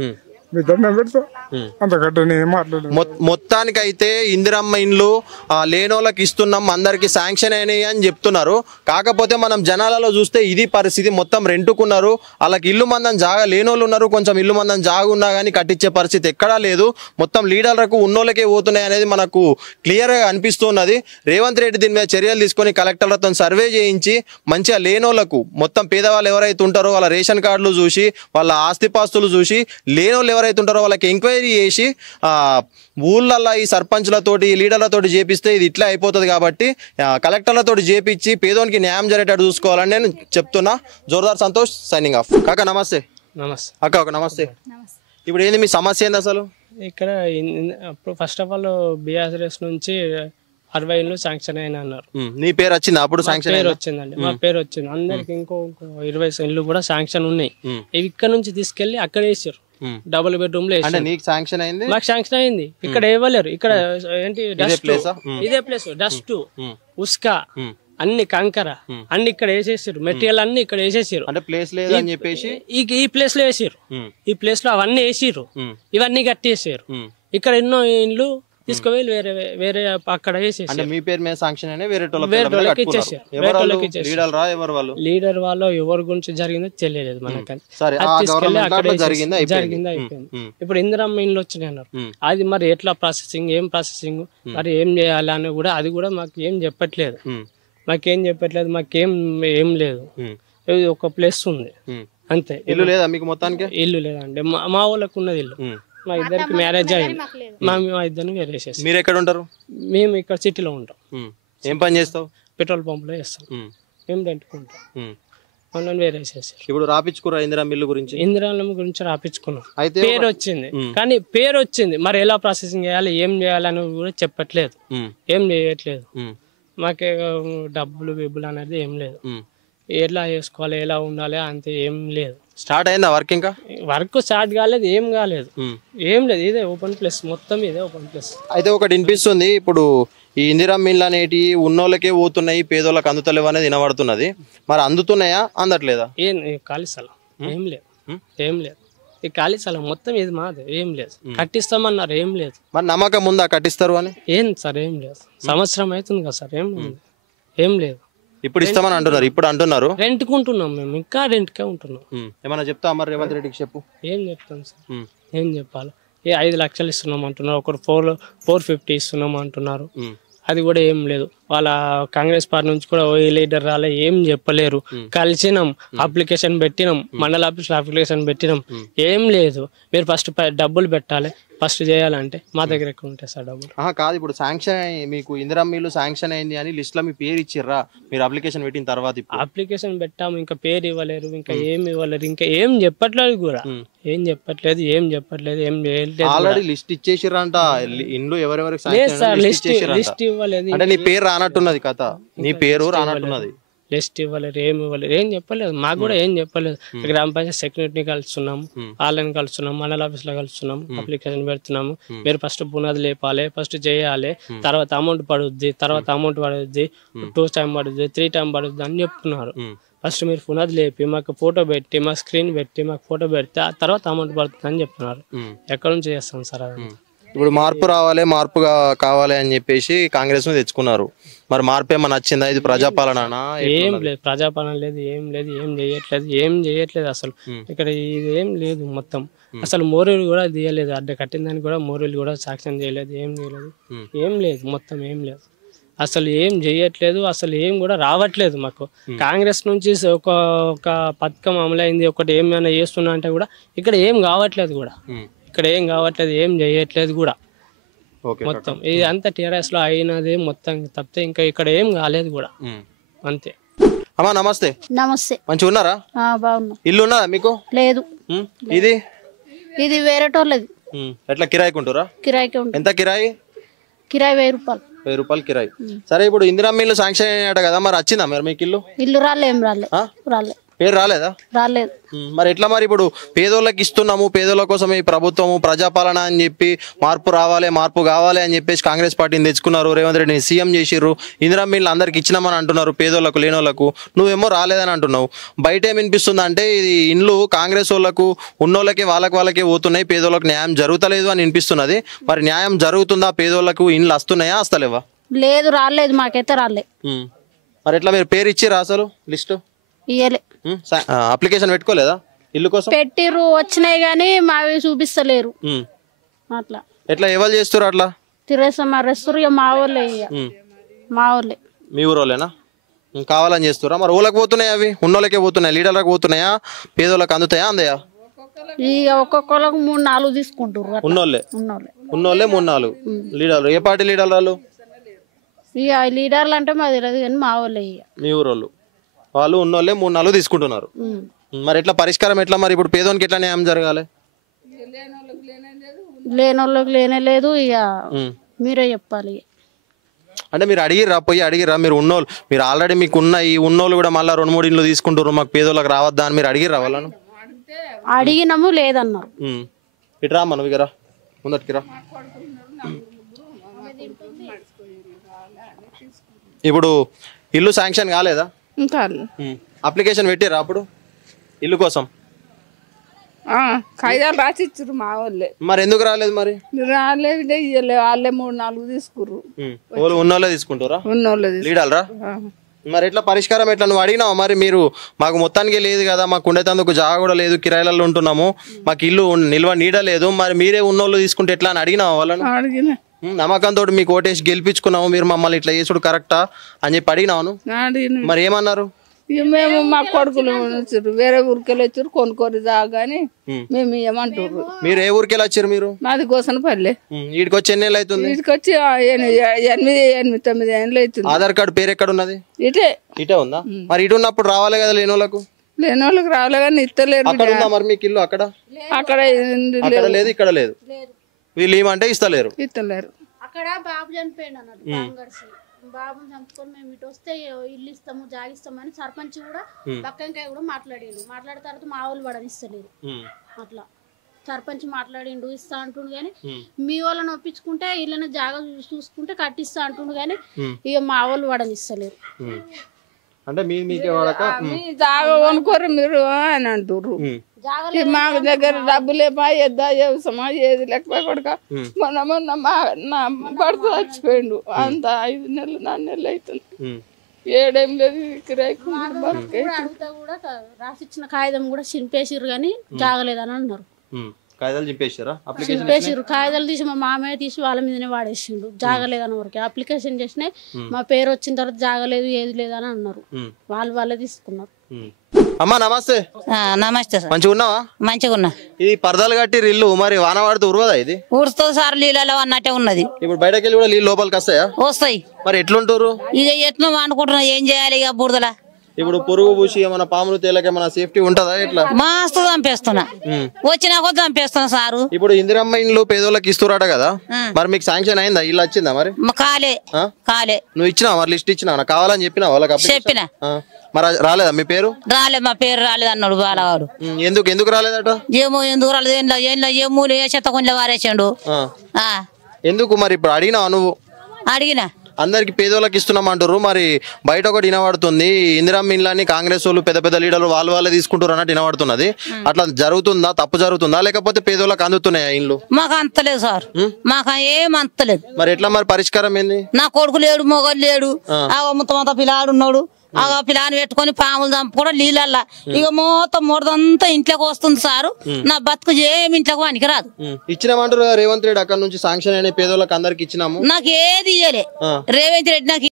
మీ దండం పెడతా అంతకంటే నేను మాట్లాడు. మొత్తానికైతే ఇందిరమ్మ ఇండ్లు లేనోళ్ళకి ఇస్తున్నాం, అందరికి శాంక్షన్ అయినాయి అని చెప్తున్నారు. కాకపోతే మనం జనాలలో చూస్తే ఇది పరిస్థితి. మొత్తం రెంటుకున్నారు, వాళ్ళకి ఇల్లు మందం జాగా లేనోళ్ళు ఉన్నారు, కొంచెం ఇల్లు మందం జాగా ఉన్నా కానీ కట్టించే పరిస్థితి ఎక్కడా లేదు. మొత్తం లీడర్లకు ఉన్నోళ్ళకే పోతున్నాయి అనేది మనకు క్లియర్గా అనిపిస్తున్నది. రేవంత్ రెడ్డి దీని మీద చర్యలు తీసుకొని కలెక్టర్లతో సర్వే చేయించి మంచిగా లేనోళ్లకు, మొత్తం పేదవాళ్ళు ఎవరైతే ఉంటారో వాళ్ళ రేషన్ కార్డులు చూసి, వాళ్ళ ఆస్తిపాస్తులు చూసి, లేనోళ్ళు ఎవరైతే ఉంటారో వాళ్ళకి ఎంక్వైరీ చేసి ఊళ్ళల్లో ఈ సర్పంచ్లతోటి లీడర్లతోటి చేపిస్తే ఇది ఇట్లా అయిపోతుంది. కాబట్టి కలెక్టర్లతోటి చేపించి పేదోనికి న్యాయం జరిగేటట్టు చూసుకోవాలని నేను చెప్తున్నా. Jordar Santosh, signing off. కాకా నమస్తే. నమస్తే అక్క ఒక నమస్తే. ఇప్పుడు ఏంది మీ సమస్య ఏంది అసలు? ఇక్కడ అప్పుడు ఫస్ట్ ఆఫ్ ఆల్ బిఆర్ఎస్ నుంచి 60 ఇళ్ళు శాంక్షన్ అయినా అన్నారు. నీ పేరు వచ్చింది అప్పుడు శాంక్షన్ పేరు వచ్చిందండి, మా పేరు వచ్చింది. అందరికి ఇంకో 20 ఇళ్ళు కూడా శాంక్షన్ ఉన్నాయి. ఇవి ఇక్కడ నుంచి తీసుకెళ్లి అక్కడ వేసారు, డబుల్ బెడ్రూమ్ లో వేసారు. నీకు శాంక్షన్ అయింది? మాకు శాంక్షన్ అయింది. ఇక్కడ ఇవ్వలేరు. ఇక్కడ ఏంటి డస్ట్, ఇదే ప్లేస్ డస్ట్, ఉస్కా, అన్ని కంకర అన్ని ఇక్కడ వేసేసారు. మెటీరియల్ అన్ని ఇక్కడ వేసేసారు. అంటే ప్లేస్ లేదు అని చెప్పేసి ఈ ప్లేస్ లో వేసారు. ఈ ప్లేస్ లో అవన్నీ వేసిర్రు, ఇవన్నీ కట్టేసారు. ఇక్కడ ఎన్నో ఇండ్లు తీసుకువెళ్ళి వేరే వేరే అక్కడ వేసేసి మీ పేరు మీద శాంక్షన్ అయినా వేరే లీడర్ వాళ్ళు ఎవరి గురించి జరిగిందో తెలియలేదు మనకని. జరిగింది అయిపోయింది. ఇప్పుడు ఇందిరమ్మ ఇండ్లు వచ్చినాయి అన్నారు. అది మరి ఎట్లా ప్రాసెసింగ్, ఏం ప్రాసెసింగ్, మరి ఏం చేయాలి అని కూడా అది కూడా మాకు ఏం చెప్పట్లేదు. మాకేం ఏం లేదు. ఒక ప్లేస్ ఉంది అంతే. ఇల్లు లేదా మీకు? మొత్తానికి ఇల్లు లేదండి. మా వాళ్ళకు ఉన్నది ఇల్లు. మా ఇద్దరికి మ్యారేజ్ అయింది. మా ఇద్దరిని వేరేసేసి. మీరు ఎక్కడ ఉంటారు? మేము ఇక్కడ సిటీలో ఉంటాం. ఏం పని చేస్తావు? పెట్రోల్ పంప్ లో చేస్తాం. మేము రెంట్కుంటాం. వాళ్ళని వేరేసేసి. ఇప్పుడు రాపించుకురా ఇందిరమ్మ ఇల్లు గురించి? ఇందిరమ్మ గురించి రాపించుకున్నాం. పేరు వచ్చింది, కానీ పేరు వచ్చింది మరి ఎలా ప్రాసెసింగ్ చేయాలి, ఏం చేయాలని కూడా చెప్పట్లేదు, ఏం చేయట్లేదు. మాకే డబ్బులు బిబ్బులు అనేది ఏం లేదు. ఎలా చేసుకోవాలి, ఎలా ఉండాలి అంతే ఏం లేదు. స్టార్ట్ అయిందా వర్క్? ఇంకా వర్క్ స్టార్ట్ కాలేదు, ఏం కాలేదు, ఏం లేదు. ఇదే ఓపెన్ ప్లేస్, మొత్తం ఇదే ఓపెన్ ప్లేస్. అయితే ఒకటి వినిపిస్తుంది, ఇప్పుడు ఈ ఇందిరమ్మ ఇల్లు అనేటి ఉన్నోళ్ళకే పోతున్నాయి, పేదోళ్ళకి అందుతలేవు అనేది వినబడుతున్నది. మరి అందుతున్నాయా, అందట్లేదా? ఏం ఖాళీ స్థలం ఏం లేదు, ఏం లేదు. ఈ ఖాళీ స్థలం మొత్తం ఇది మాది, ఏం లేదు. కట్టిస్తామన్నారు, ఏం లేదు. మరి నమ్మకం ఉందా కట్టిస్తారు అని? ఏం సార్, ఏం లేదు. సంవత్సరం అవుతుంది కదా సార్, ఏం లేదు. ఇప్పుడు ఇస్తామని అంటున్నారు, ఇప్పుడు అంటున్నారు. రెంట్కుంటున్నాం మేము, ఇంకా రెంట్కే ఉంటున్నాం. ఏమన్నా చెప్తా మరి రేవంత్ రెడ్డికి చెప్పు. ఏం చెప్తాం సార్, ఏం చెప్పాలి? 5 లక్షలు ఇస్తున్నాం అంటున్నారు, ఒకరు 450 ఇస్తున్నాం అంటున్నారు. అది కూడా ఏం లేదు. వాళ్ళ కాంగ్రెస్ పార్టీ నుంచి కూడా లీడర్ రాలే, ఏం చెప్పలేరు. కలిసినాం, అప్లికేషన్ పెట్టినాం, మండల ఆఫీస్లో అప్లికేషన్ పెట్టినాం, ఏం లేదు. మీరు ఫస్ట్ డబ్బులు పెట్టాలి, ఫస్ట్ చేయాలంటే మా దగ్గర ఎక్కడ ఉంటాయి సార్ డబ్బులు? కాదు, ఇప్పుడు శాంక్షన్ మీకు ఇందిరమ్మ ఇల్లు శాంక్షన్ అయింది అని లిస్ట్ లో మీ పేరు ఇచ్చిర్రా మీరు అప్లికేషన్ పెట్టిన తర్వాత? అప్లికేషన్ పెట్టాము, ఇంకా పేరు ఇవ్వలేరు, ఇంకా ఏం ఇవ్వలేరు, ఇంకా ఏం చెప్పట్లేదు కూడా. ఏం చెప్పట్లేదు, ఏం చేయట్లేదు. ఆల్రెడీ లిస్ట్ ఇచ్చేసిర్రంట ఇండ్లు ఎవరెవరికి లిస్ట్ ఇవ్వలేదు. అంటే నీ పేరు రానట్టున్నది కథ, నీ పేరు రానట్టున్నది. లిస్ట్ ఇవ్వలేరు, ఏం చెప్పలేదు. మాకు కూడా ఏం చెప్పలేదు. గ్రామ పంచాయతీ సెక్రటరీని కలుస్తున్నాము, వాళ్ళని కలుస్తున్నాము, మండల ఆఫీస్లో కలుస్తున్నాము, అప్లికేషన్ పెడుతున్నాము. మీరు ఫస్ట్ పునాది లేపాలి, ఫస్ట్ చేయాలి, తర్వాత అమౌంట్ పడుద్ది, 2 టైం పడుద్ది, 3 టైం పడుద్ది అని చెప్తున్నారు. ఫస్ట్ మీరు పునాది లేపి మాకు ఫోటో పెట్టి, మా స్క్రీన్ పెట్టి మాకు ఫోటో పెడితే ఆ తర్వాత అమౌంట్ పడుతుంది అని చెప్తున్నారు. ఎక్కడ నుంచి చేస్తాం సార్ అది? ఇప్పుడు మార్పు రావాలి, మార్పుగా కావాలి అని చెప్పేసి కాంగ్రెస్ ను తెచ్చుకున్నారు. మరి మార్పు ఏమన్నా నచ్చిందా? ఇది ప్రజాపాలన? ఏం లేదు, ప్రజాపాలన లేదు, ఏం చేయట్లేదు అసలు. ఇక్కడ ఇది ఏం లేదు మొత్తం. అసలు మోరీలు కూడా తీయలేదు, అడ్డ కట్టిన దానికి కూడా మోరీలు కూడా సాక్ష్యం చేయలేదు, ఏం లేదు మొత్తం ఏం లేదు. అసలు ఏం చేయట్లేదు, అసలు ఏం కూడా రావట్లేదు మాకు. కాంగ్రెస్ నుంచి ఒక పథకం అమలైంది, ఒకటి ఏమైనా చేస్తున్నా అంటే కూడా ఇక్కడ ఏం కావట్లేదు కూడా, ఏం చేయట్లేదు కూడా. మొత్తం ఇది అంతా టీఆర్ఎస్ లో అయినది మొత్తం తప్పితే ఇంకా ఇక్కడ ఏం కాలేదు కూడా, అంతే. అమ్మా నమస్తే. నమస్తే. మంచిగా ఉన్నారా? బాగున్నా. ఇల్లు ఉన్నదా మీకు? లేదు. ఇది వేరేటోళ్ళది. ఎట్లా కిరాయికుంటారా? కిరాయికి ఉంటుంది. ఎంత కిరాయి? కిరాయి 1000 రూపాయలు. 1000 రూపాయలు కిరాయి. సరే, ఇప్పుడు ఇందిరమ్మ ఇల్లు శాంక్షన్ అయ్యాట కదా, మరి వచ్చిందా మరి మీకు ఇల్లు? ఇల్లు రాలే, పేరు రాలేదా? రాలేదు. మరి ఎట్లా మరి? ఇప్పుడు పేదోళ్ళకి ఇస్తున్నాము, పేదోళ్ళ కోసం ఈ ప్రభుత్వము ప్రజాపాలన అని చెప్పి మార్పు రావాలి, మార్పు కావాలి అని చెప్పేసి కాంగ్రెస్ పార్టీని తెచ్చుకున్నారు, రేవంత్ రెడ్డిని సీఎం చేసిర్రు, ఇందిరమ్మ ఇల్లు అందరికి ఇచ్చినామని అంటున్నారు, పేదోళ్ళకు లేనోళ్ళకు. నువ్వేమో రాలేదని అంటున్నావు. బయట ఏమనిపిస్తుంది అంటే ఇది ఇండ్లు కాంగ్రెస్ వాళ్ళకు ఉన్నోళ్ళకి వాళ్ళకే పోతున్నాయి, పేదోళ్ళకి న్యాయం జరుగుతలేదు అని వినిపిస్తున్నది. మరి న్యాయం జరుగుతుందా? పేదోళ్ళకు ఇండ్లు వస్తున్నాయా, వస్తలేవా? లేదు, రాలేదు, మాకైతే రాలే. మరి ఎట్లా మీరు పేరు ఇచ్చిరా అసలు లిస్టు? ఇయ్యలే. అప్లికేషన్ పెట్టుకోలేదా ఇల్లు కోసం? పెట్టిర్రు, వచ్చినాయి కానీ మావి చూపిస్తలేరు. అట్లా ఎట్లా ఎవరు చేస్తారు? అట్లా తిరేస్తారు, మా వాళ్ళే, మీ ఊరోళ్ళేనా? కావాలని చేస్తారా? మరి ఊళ్ళకి పోతున్నాయి, అవి ఉన్నోళ్ళకే పోతున్నాయి, లీడర్లకు పోతున్నాయా, పేదోళ్ళకి అందుతాయా, అందయా? ఇక ఒక్కొక్కళ్ళకు 3-4 తీసుకుంటారు. ఉన్నోళ్ళే 3-4 లీడర్లు. ఏ పార్టీ లీడర్లు వాళ్ళు? ఇక లీడర్లు అంటే మాకు తెలియదు కానీ మా వాళ్ళే. మీ ఊరోళ్ళు వాళ్ళు ఉన్నోళ్ళే 3-4 తీసుకుంటున్నారు. మరి ఎట్లా పరిష్కారం ఎట్లా మరి? ఇప్పుడు పేదోనికి ఎట్లా న్యాయం జరగాలి? లేనోళ్ళకి లేనే లేదు. ఇక మీరే చెప్పాలి. అంటే మీరు అడిగిర్రా మీరు ఉన్నోళ్ళు మీరు ఆల్రెడీ మీకు ఉన్న ఈ ఉన్నోళ్ళు కూడా మళ్ళీ 2-3 ఇండ్లు తీసుకుంటారు మాకు పేదోళ్ళకి రావద్దా అని మీరు అడిగిర్రా వాళ్ళను? అడిగినాము లేదన్నారు. ఇటు రా మనం ఇక రా ముందటికి రా. ఇప్పుడు ఇల్లు శాంక్షన్ కాలేదా? అప్లికేషన్ పెట్టిర్రా అప్పుడు ఇల్లు కోసం? కాగితాలు రాసి ఇచ్చారు మా వాళ్ళే. మరి ఎందుకు రాలేదు? మరి రాలేదు, వాళ్ళే 3-4 తీసుకుర్రు. ఉన్నోళ్ళే తీసుకుంటారా? ఉన్నోళ్ళే లీడర్రా? మరి ఎట్లా పరిష్కారం ఎట్లా? నువ్వు అడిగినావు మరి? మీరు మాకు మొత్తానికి లేదు కదా, మాకు ఉండేందుకు జాగా కూడా లేదు, కిరాయిలలో ఉంటున్నాము, మాకు ఇల్లు నిల్వ నీడ లేదు, మరి మీరే ఉన్నోళ్ళు తీసుకుంటే ఎట్లా అని అడిగినావు వాళ్ళను? అడిగిన నమ్మకంతో మీకు ఓటేసి గెలిపించుకున్నాము, మీరు మమ్మల్ని ఇట్లా చేసుడు కరెక్టా అని చెప్పి అడిగినాను. మరి ఏమన్నారు? మేము మా కొడుకులు వచ్చారు, వేరే ఊరికెళ్ళి వచ్చారు, కొనుక్కొని దాగాని మేము ఏమంటారు. మీరు ఏ ఊరికెళ్ళి వచ్చారు? మీరు మాది గోసనపల్లి. వీడికి వచ్చి ఎన్ని ఏళ్ళు అవుతుంది? వీటికి వచ్చి 8-9 ఏళ్ళు అవుతుంది. ఆధార్ కార్డు పేరు ఎక్కడ ఉన్నది? ఇటే ఉందా? మరి ఇటు ఉన్నప్పుడు రావాలి కదా లేని వాళ్ళకు? లేని వాళ్ళకి రావాలి కానీ ఇస్తలేరు. అక్కడ ఉందా మరి మీకు ఇల్లు? అక్కడ లేదు, ఇక్కడ లేదు. వీళ్ళు ఏమంటే ఇస్తలేరు. అక్కడ బాబు చనిపోయింది అన్నట్టు. బాబుని చంపుకొని మేము ఇటు వస్తే ఇల్లు ఇస్తాము జాగిస్తామని సర్పంచ్ కూడా పక్కంకాయ కూడా మాట్లాడిండు. మాట్లాడిన తర్వాత మా వాళ్ళు పడనిస్తలేరు. అట్లా సర్పంచ్ మాట్లాడిండు, ఇస్తా అంటుండు కానీ మీ వాళ్ళని ఒప్పించుకుంటే ఇళ్ళని జాగా చూసుకుంటే కట్టిస్తా అంటుండు కానీ ఇక మా వాళ్ళు పడనిస్తలేరు. అంటే మీకే వాడక జాగా కొనుక్కోరు మీరు అని అంటారు. మా దగ్గర డబ్బులేమా ఎద్దా వ్యవసమా ఏది లేకపోయి కొడుక మొన్న నా భర్త చచ్చిపోయిండు. అంత 5 నెలలు 4 నెలలు అవుతుంది. ఏడేం లేదు కిరాయికు అడిగితే కూడా రాసిచ్చిన కాగితం కూడా చింపేసిర్రు కానీ జాగలేదని అన్నారు. కాగితాలు చింపేసారా? చింపేసిర్రు. కాగితాలు తీసి మా మామయ్య తీసి వాళ్ళ మీదనే వాడేసిండు. జాగలేదని వరకే అప్లికేషన్ చేసినాయి. మా పేరు వచ్చిన తర్వాత జాగలేదు ఏది లేదని అన్నారు. వాళ్ళే తీసుకున్నారు. అమ్మా నమస్తే. నమస్తే సార్. మంచిగా ఉన్నావా? మంచిగా ఉన్నా. ఇది పరదాలు కట్టి ఇల్లు మరి వాన పడితే ఉరవదా? ఇది ఊడుస్తుంది సార్, నీళ్ళలో అన్నట్టే ఉన్నది. ఇప్పుడు బయటకి వెళ్ళి కూడా నీళ్ళు లోపలికి వస్తాయా? వస్తాయి. మరి ఎట్లుంటారు? ఇక ఎట్లా అనుకుంటున్నా, ఏం చేయాలి ఇక బురదలా. ఇప్పుడు పురుగు పూసి ఏమైనా పాములు తేలక ఏమైనా సేఫ్టీ ఉంటదా? ఎట్లా? మస్తు చంపేస్తున్నా, వచ్చినా కొద్ది చంపేస్తున్నా సారు. ఇప్పుడు ఇందిరమ్మ ఇండ్లు పేదోళ్ళకి ఇస్తురాట కదా, మరి మీకు శాంక్షన్ అయిందా? ఇల్లు వచ్చిందా? మరి కాలే. నువ్వు ఇచ్చినావా? మరి లిస్ట్ ఇచ్చినా కావాలని చెప్పినా వాళ్ళకి? చెప్పిన. మరి రాలేదా మీ పేరు? రాలేదు, మా పేరు రాలేదు అన్నాడు బాలగాడు. ఎందుకు రాలేదట? ఏమో ఎందుకు రాలేదు. ఏమూలు ఏ చెత్త కొంచెం వారేసాడు. ఎందుకు మరి? ఇప్పుడు అడిగినావా నువ్వు? అడిగినా. అందరికి పేదోళ్ళకి ఇస్తున్నామంటారు, మరి బయట ఒకటి వినబడుతుంది ఇందిరమ్మ ఇండ్లని కాంగ్రెస్ వాళ్ళు పెద్ద పెద్ద లీడర్లు వాళ్ళే తీసుకుంటారు అన్నట్టు వినబడుతున్నది. అట్లా జరుగుతుందా? తప్పు జరుగుతుందా? లేకపోతే పేదోళ్ళకి అందుతున్నాయా ఇండ్లు? మాకు అంతలేదు సార్, మాకు ఏం అంతలేదు. మరి ఎట్లా మరి పరిష్కారం ఏంది? నా కొడుకు లేడు, మొగలు లేడు, మొత్తం పిల్లాడు ఉన్నాడు. ఆ పిల్లని పెట్టుకొని పాములు చంపుకోవడం నీళ్ళల్లా. ఇక మొత్తం మూడదంతా ఇంట్లోకి వస్తుంది సారు. నా బతుకు ఏమి ఇంట్లోకి పనికి రాదు. ఇచ్చినామంటారు రేవంత్ రెడ్డి అక్కడ నుంచి శాంక్షన్ అయిన పేదోళ్ళకి అందరికి ఇచ్చినాము. నాకు ఏది ఇయ్యలే రేవంత్ రెడ్డి. నాకు